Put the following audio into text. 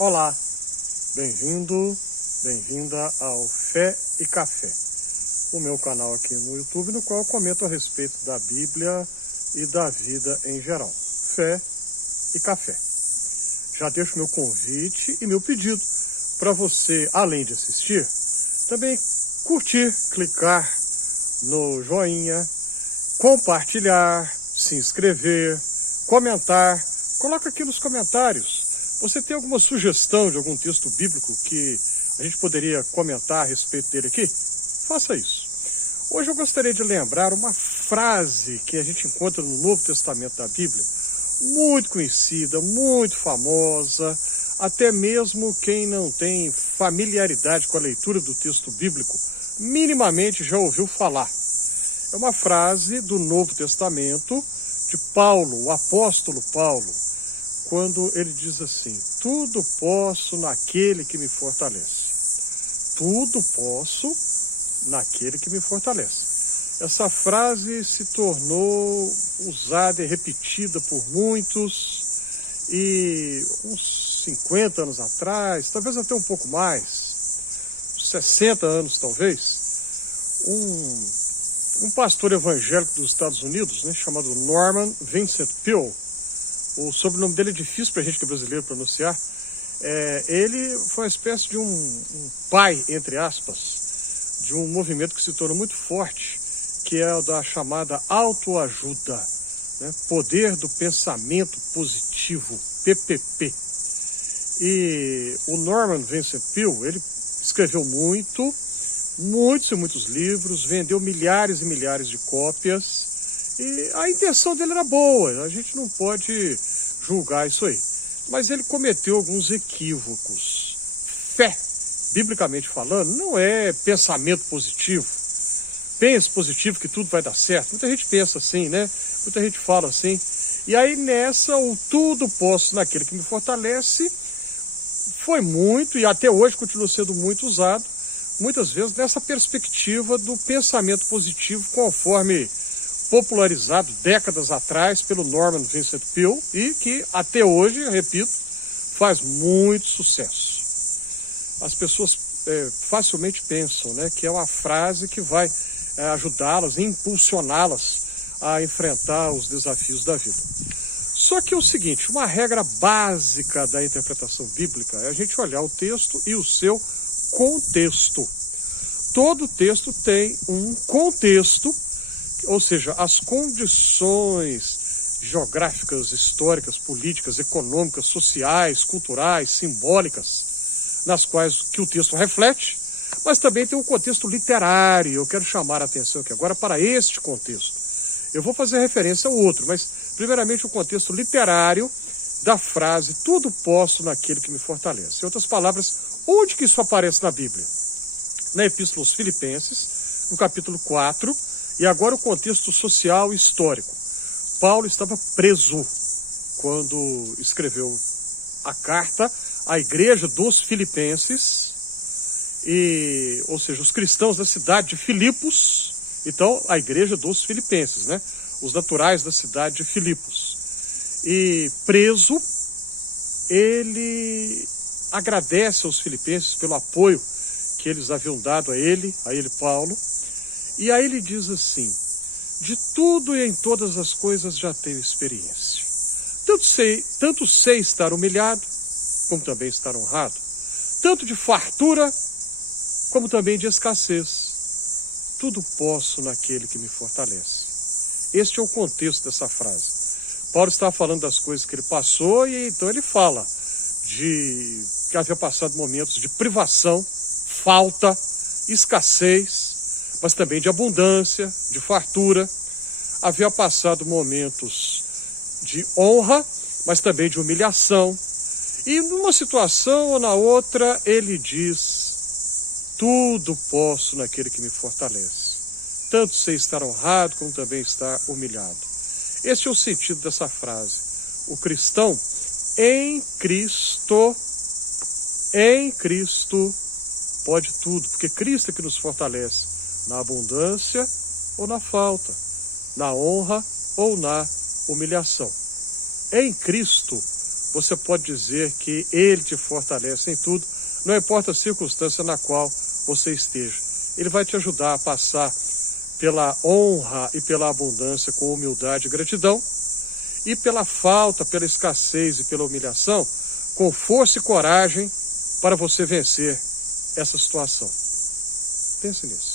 Olá, bem-vindo, bem-vinda ao Fé e Café, o meu canal aqui no YouTube, no qual eu comento a respeito da Bíblia e da vida em geral. Fé e Café. Já deixo meu convite e meu pedido para você, além de assistir, também curtir, clicar no joinha, compartilhar, se inscrever, comentar. Coloca aqui nos comentários. Você tem alguma sugestão de algum texto bíblico que a gente poderia comentar a respeito dele aqui? Faça isso. Hoje eu gostaria de lembrar uma frase que a gente encontra no Novo Testamento da Bíblia, muito conhecida, muito famosa, até mesmo quem não tem familiaridade com a leitura do texto bíblico, minimamente já ouviu falar. É uma frase do Novo Testamento de Paulo, o apóstolo Paulo, quando ele diz assim: tudo posso naquele que me fortalece. Tudo posso naquele que me fortalece. Essa frase se tornou usada e repetida por muitos, e uns 50 anos atrás, talvez até um pouco mais, 60 anos talvez, um pastor evangélico dos Estados Unidos, chamado Norman Vincent Peale, o sobrenome dele é difícil para a gente que é brasileiro pronunciar. Ele foi uma espécie de um pai, entre aspas, de um movimento que se tornou muito forte, que é o da chamada autoajuda, Poder do Pensamento Positivo, PPP. E o Norman Vincent Peale, ele escreveu muitos e muitos livros, vendeu milhares e milhares de cópias, e a intenção dele era boa, a gente não pode julgar isso aí. Mas ele cometeu alguns equívocos. Fé, biblicamente falando, não é pensamento positivo. Pense positivo que tudo vai dar certo. Muita gente pensa assim, Muita gente fala assim. E aí nessa, o tudo posso naquele que me fortalece, foi muito, e até hoje continua sendo muito usado, muitas vezes nessa perspectiva do pensamento positivo, conforme popularizado décadas atrás pelo Norman Vincent Peale, e que até hoje, repito, faz muito sucesso. As pessoas facilmente pensam que é uma frase que vai ajudá-las, impulsioná-las a enfrentar os desafios da vida. Só que é o seguinte, uma regra básica da interpretação bíblica é a gente olhar o texto e o seu contexto. Todo texto tem um contexto, ou seja, as condições geográficas, históricas, políticas, econômicas, sociais, culturais, simbólicas, nas quais que o texto reflete, mas também tem um contexto literário. Eu quero chamar a atenção aqui agora para este contexto. Eu vou fazer referência ao outro, mas primeiramente o contexto literário da frase tudo posso naquele que me fortalece. Em outras palavras, onde que isso aparece na Bíblia? Na Epístola aos Filipenses, no capítulo 4, e agora o contexto social e histórico. Paulo estava preso quando escreveu a carta à igreja dos Filipenses, ou seja, os cristãos da cidade de Filipos. Então, a igreja dos Filipenses, os naturais da cidade de Filipos. E preso, ele agradece aos filipenses pelo apoio que eles haviam dado a ele Paulo. E aí ele diz assim: de tudo e em todas as coisas já tenho experiência. Tanto sei estar humilhado, como também estar honrado. Tanto de fartura, como também de escassez. Tudo posso naquele que me fortalece. Este é o contexto dessa frase. Paulo está falando das coisas que ele passou, e então ele fala de que havia passado momentos de privação, falta, escassez, mas também de abundância, de fartura. Havia passado momentos de honra, mas também de humilhação. E numa situação ou na outra, ele diz: tudo posso naquele que me fortalece. Tanto sei estar honrado, como também estar humilhado. Este é o sentido dessa frase. O cristão, em Cristo, pode tudo, porque Cristo é que nos fortalece na abundância ou na falta, na honra ou na humilhação. Em Cristo, você pode dizer que Ele te fortalece em tudo, não importa a circunstância na qual você esteja. Ele vai te ajudar a passar pela honra e pela abundância com humildade e gratidão, e pela falta, pela escassez e pela humilhação, com força e coragem para você vencer essa situação. Pense nisso.